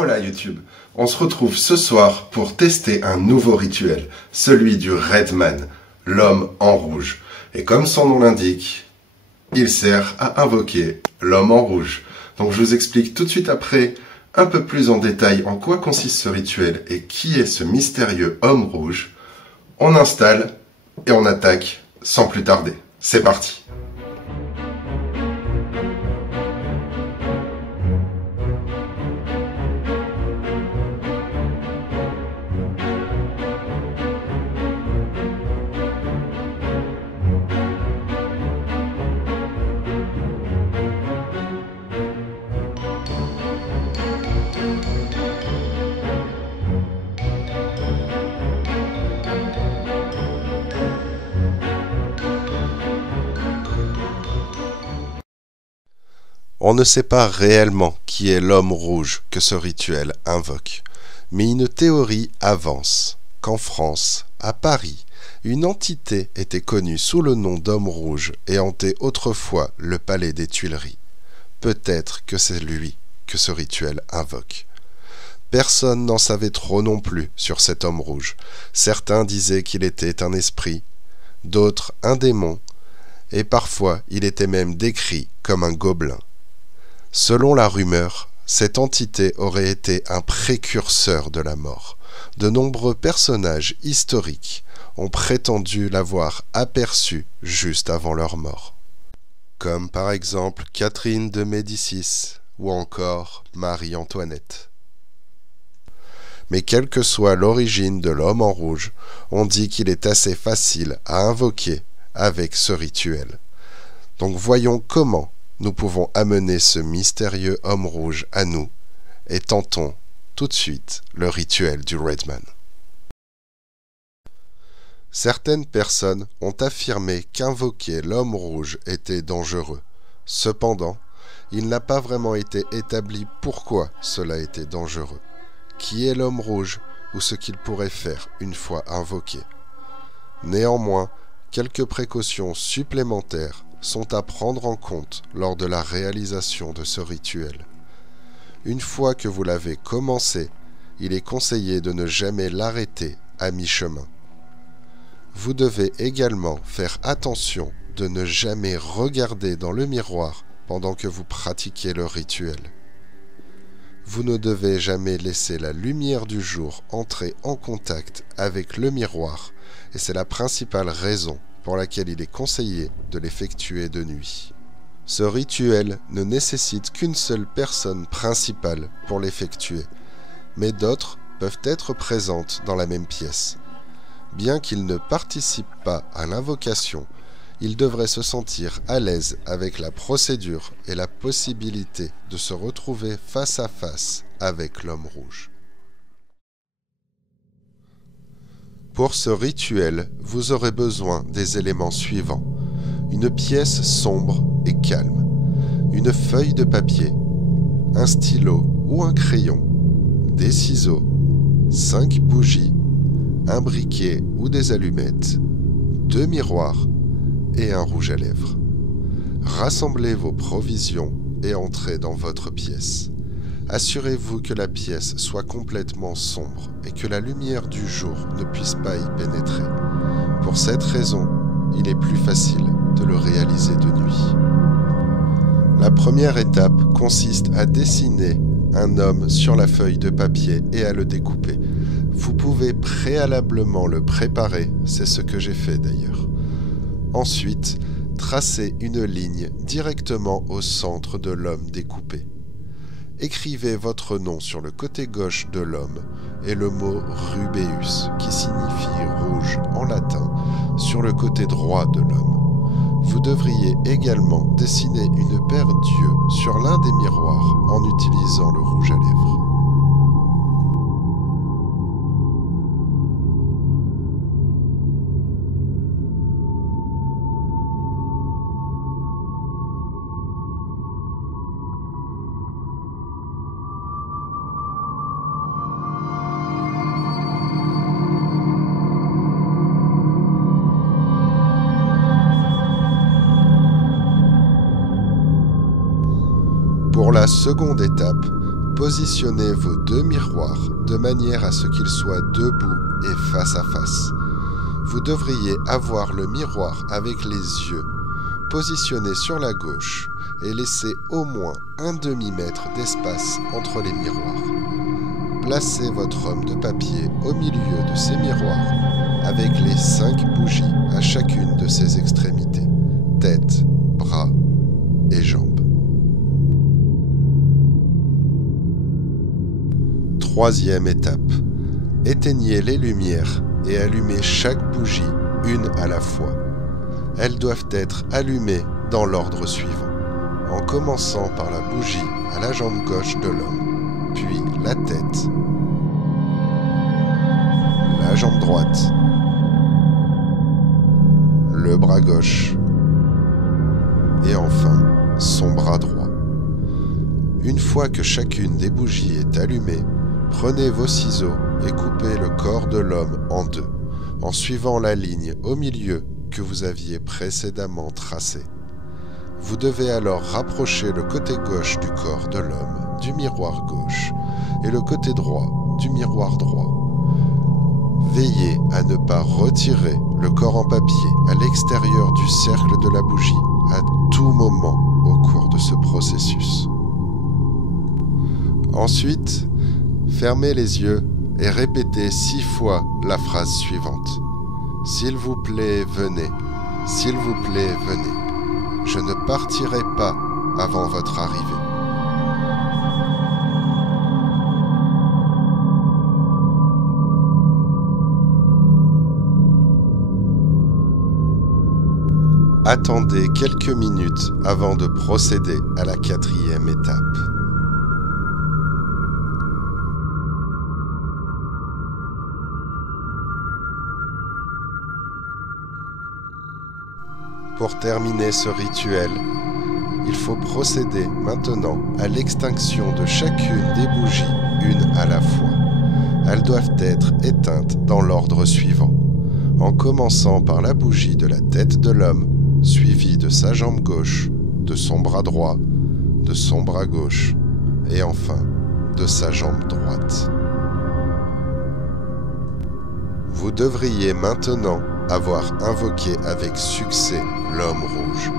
Hola YouTube, on se retrouve ce soir pour tester un nouveau rituel, celui du Redman, l'homme en rouge. Et comme son nom l'indique, il sert à invoquer l'homme en rouge. Donc je vous explique tout de suite après, un peu plus en détail en quoi consiste ce rituel et qui est ce mystérieux homme rouge. On installe et on attaque sans plus tarder. C'est parti! On ne sait pas réellement qui est l'homme rouge que ce rituel invoque, mais une théorie avance qu'en France, à Paris, une entité était connue sous le nom d'homme rouge et hantait autrefois le palais des Tuileries. Peut-être que c'est lui que ce rituel invoque. Personne n'en savait trop non plus sur cet homme rouge. Certains disaient qu'il était un esprit, d'autres un démon, et parfois il était même décrit comme un gobelin. Selon la rumeur, cette entité aurait été un précurseur de la mort. De nombreux personnages historiques ont prétendu l'avoir aperçu juste avant leur mort. Comme par exemple Catherine de Médicis ou encore Marie-Antoinette. Mais quelle que soit l'origine de l'homme en rouge, on dit qu'il est assez facile à invoquer avec ce rituel. Donc voyons comment nous pouvons amener ce mystérieux homme rouge à nous et tentons tout de suite le rituel du Redman. Certaines personnes ont affirmé qu'invoquer l'homme rouge était dangereux. Cependant, il n'a pas vraiment été établi pourquoi cela était dangereux. Qui est l'homme rouge ou ce qu'il pourrait faire une fois invoqué. Néanmoins, quelques précautions supplémentaires sont à prendre en compte lors de la réalisation de ce rituel. Une fois que vous l'avez commencé, il est conseillé de ne jamais l'arrêter à mi-chemin. Vous devez également faire attention de ne jamais regarder dans le miroir pendant que vous pratiquez le rituel. Vous ne devez jamais laisser la lumière du jour entrer en contact avec le miroir, et c'est la principale raison pour laquelle il est conseillé de l'effectuer de nuit. Ce rituel ne nécessite qu'une seule personne principale pour l'effectuer, mais d'autres peuvent être présentes dans la même pièce. Bien qu'ils ne participent pas à l'invocation, ils devraient se sentir à l'aise avec la procédure et la possibilité de se retrouver face à face avec l'homme rouge. Pour ce rituel, vous aurez besoin des éléments suivants. Une pièce sombre et calme, une feuille de papier, un stylo ou un crayon, des ciseaux, 5 bougies, un briquet ou des allumettes, 2 miroirs et un rouge à lèvres. Rassemblez vos provisions et entrez dans votre pièce. Assurez-vous que la pièce soit complètement sombre et que la lumière du jour ne puisse pas y pénétrer. Pour cette raison, il est plus facile de le réaliser de nuit. La première étape consiste à dessiner un homme sur la feuille de papier et à le découper. Vous pouvez préalablement le préparer, c'est ce que j'ai fait d'ailleurs. Ensuite, tracez une ligne directement au centre de l'homme découpé. Écrivez votre nom sur le côté gauche de l'homme et le mot Rubeus, qui signifie rouge en latin, sur le côté droit de l'homme. Vous devriez également dessiner une paire d'yeux sur l'un des miroirs en utilisant le rouge à lèvres. Pour la seconde étape, Positionnez vos deux miroirs de manière à ce qu'ils soient debout et face à face. Vous devriez avoir le miroir avec les yeux positionnés sur la gauche et laisser au moins un demi-mètre d'espace entre les miroirs. Placez votre homme de papier au milieu de ces miroirs avec les 5 bougies à chacune de ses extrémités, tête, bras et jambes. Troisième étape. Éteignez les lumières et allumez chaque bougie une à la fois. Elles doivent être allumées dans l'ordre suivant, en commençant par la bougie à la jambe gauche de l'homme, puis la tête, la jambe droite, le bras gauche et enfin son bras droit. Une fois que chacune des bougies est allumée, prenez vos ciseaux et coupez le corps de l'homme en deux, en suivant la ligne au milieu que vous aviez précédemment tracée. Vous devez alors rapprocher le côté gauche du corps de l'homme du miroir gauche et le côté droit du miroir droit. Veillez à ne pas retirer le corps en papier à l'extérieur du cercle de la bougie à tout moment au cours de ce processus. Ensuite, fermez les yeux et répétez 6 fois la phrase suivante. « S'il vous plaît, venez. S'il vous plaît, venez. Je ne partirai pas avant votre arrivée. » Attendez quelques minutes avant de procéder à la 4e étape. Pour terminer ce rituel, il faut procéder maintenant à l'extinction de chacune des bougies une à la fois. Elles doivent être éteintes dans l'ordre suivant, en commençant par la bougie de la tête de l'homme, suivie de sa jambe gauche, de son bras droit, de son bras gauche et enfin de sa jambe droite. Vous devriez maintenant avoir invoqué avec succès l'homme rouge,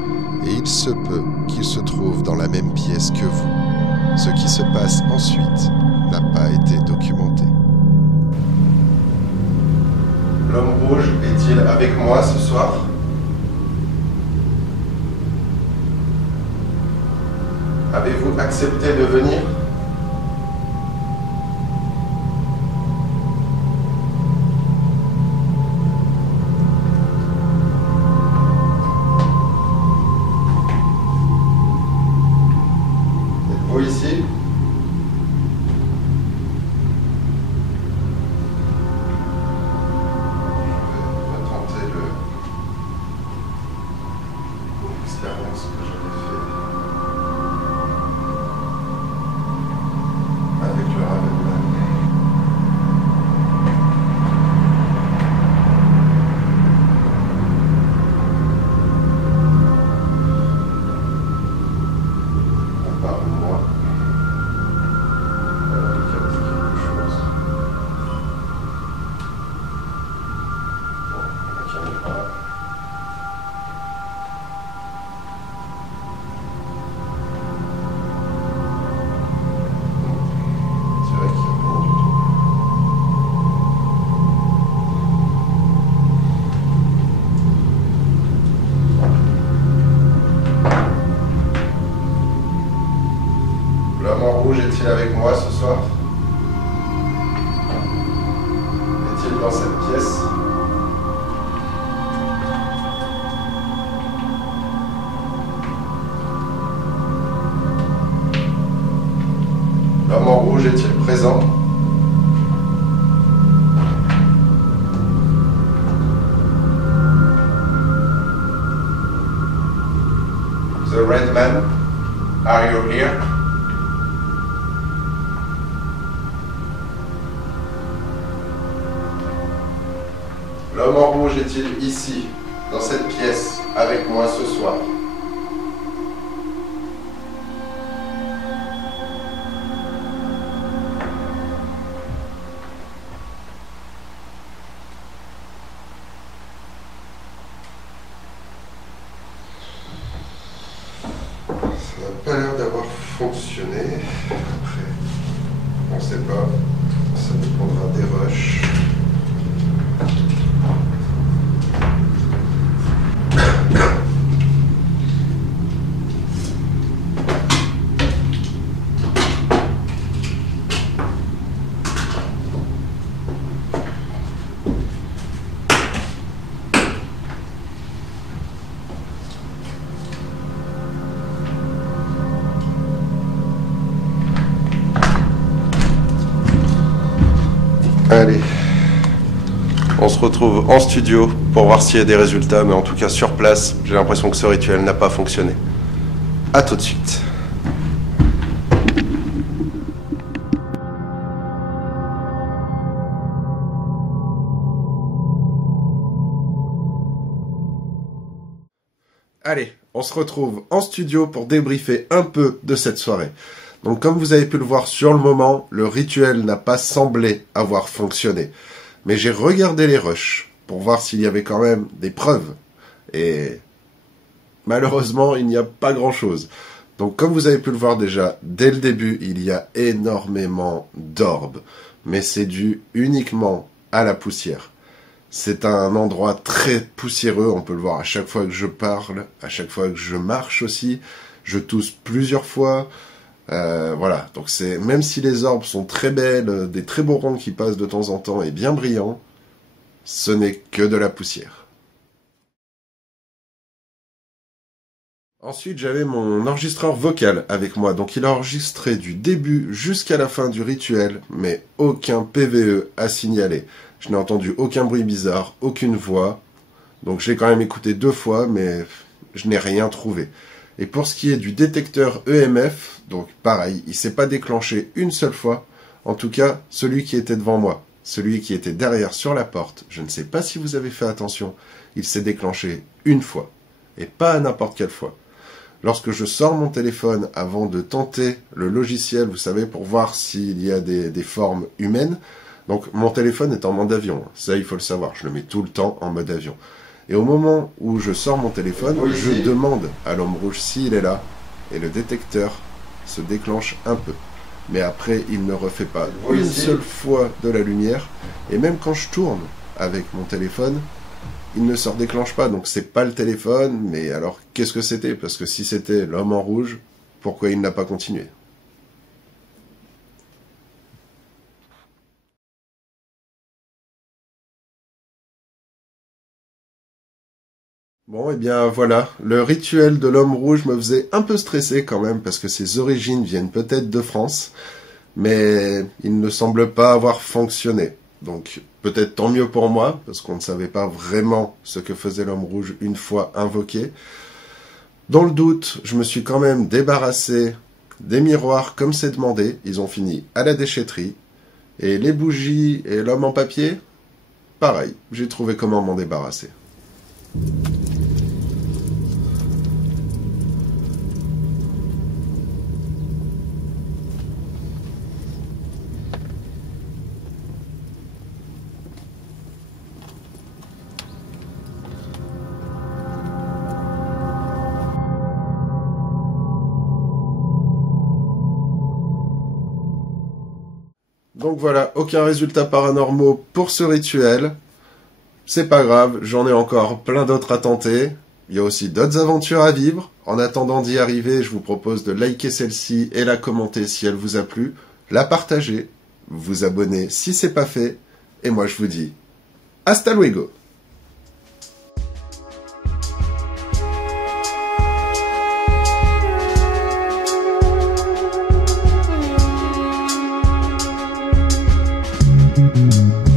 et il se peut qu'il se trouve dans la même pièce que vous. Ce qui se passe ensuite n'a pas été documenté. L'homme rouge est-il avec moi ce soir ? Avez-vous accepté de venir ? Êtes-vous ici ? Je vais retenter l'expérience que j'avais faite avec le Ravenman. On parle de moi. Alors, il y a quelque chose. Bon, la caméra. C'est vrai qu'il y a rien du tout. L'homme en rouge est-il avec moi ce soir? Est-il dans cette pièce? L'homme en rouge est-il présent? The red man, are you here? L'homme en rouge est-il ici, dans cette pièce, avec moi ce soir? fonctionner. Après, on ne sait pas. Ça dépendra des rushs. Allez, on se retrouve en studio pour voir s'il y a des résultats, mais en tout cas sur place, j'ai l'impression que ce rituel n'a pas fonctionné. A tout de suite. Allez, on se retrouve en studio pour débriefer un peu de cette soirée. Donc comme vous avez pu le voir sur le moment, le rituel n'a pas semblé avoir fonctionné. Mais j'ai regardé les rushs pour voir s'il y avait quand même des preuves. Et malheureusement, il n'y a pas grand-chose. Donc comme vous avez pu le voir déjà, dès le début, il y a énormément d'orbes. Mais c'est dû uniquement à la poussière. C'est un endroit très poussiéreux, on peut le voir à chaque fois que je parle, à chaque fois que je marche aussi. Je tousse plusieurs fois. Voilà, donc c'est même si les orbes sont très belles, des très beaux ronds qui passent de temps en temps et bien brillants, ce n'est que de la poussière. Ensuite, j'avais mon enregistreur vocal avec moi, donc il a enregistré du début jusqu'à la fin du rituel, mais aucun PVE à signaler. Je n'ai entendu aucun bruit bizarre, aucune voix, donc je l'ai quand même écouté 2 fois, mais je n'ai rien trouvé. Et pour ce qui est du détecteur EMF, donc pareil, il ne s'est pas déclenché une seule fois. En tout cas, celui qui était devant moi, celui qui était derrière sur la porte, je ne sais pas si vous avez fait attention, il s'est déclenché une fois. Et pas à n'importe quelle fois. Lorsque je sors mon téléphone avant de tenter le logiciel, vous savez, pour voir s'il y a des formes humaines, donc mon téléphone est en mode avion, ça il faut le savoir, je le mets tout le temps en mode avion. Et au moment où je sors mon téléphone, je demande à l'homme rouge s'il est là, et le détecteur se déclenche un peu. Mais après, il ne refait pas une seule fois de la lumière, et même quand je tourne avec mon téléphone, il ne se redéclenche pas. Donc c'est pas le téléphone, mais alors qu'est-ce que c'était? Parce que si c'était l'homme en rouge, pourquoi il n'a pas continué? Bon, et bien voilà, le rituel de l'homme rouge me faisait un peu stresser quand même, parce que ses origines viennent peut-être de France, mais il ne semble pas avoir fonctionné. Donc peut-être tant mieux pour moi, parce qu'on ne savait pas vraiment ce que faisait l'homme rouge une fois invoqué. Dans le doute, je me suis quand même débarrassé des miroirs comme c'est demandé, ils ont fini à la déchetterie, et les bougies et l'homme en papier, pareil, j'ai trouvé comment m'en débarrasser. Donc voilà, aucun résultat paranormaux pour ce rituel. C'est pas grave, j'en ai encore plein d'autres à tenter. Il y a aussi d'autres aventures à vivre. En attendant d'y arriver, je vous propose de liker celle-ci et la commenter si elle vous a plu, la partager, vous abonner si c'est pas fait, et moi je vous dis hasta luego! Thank you.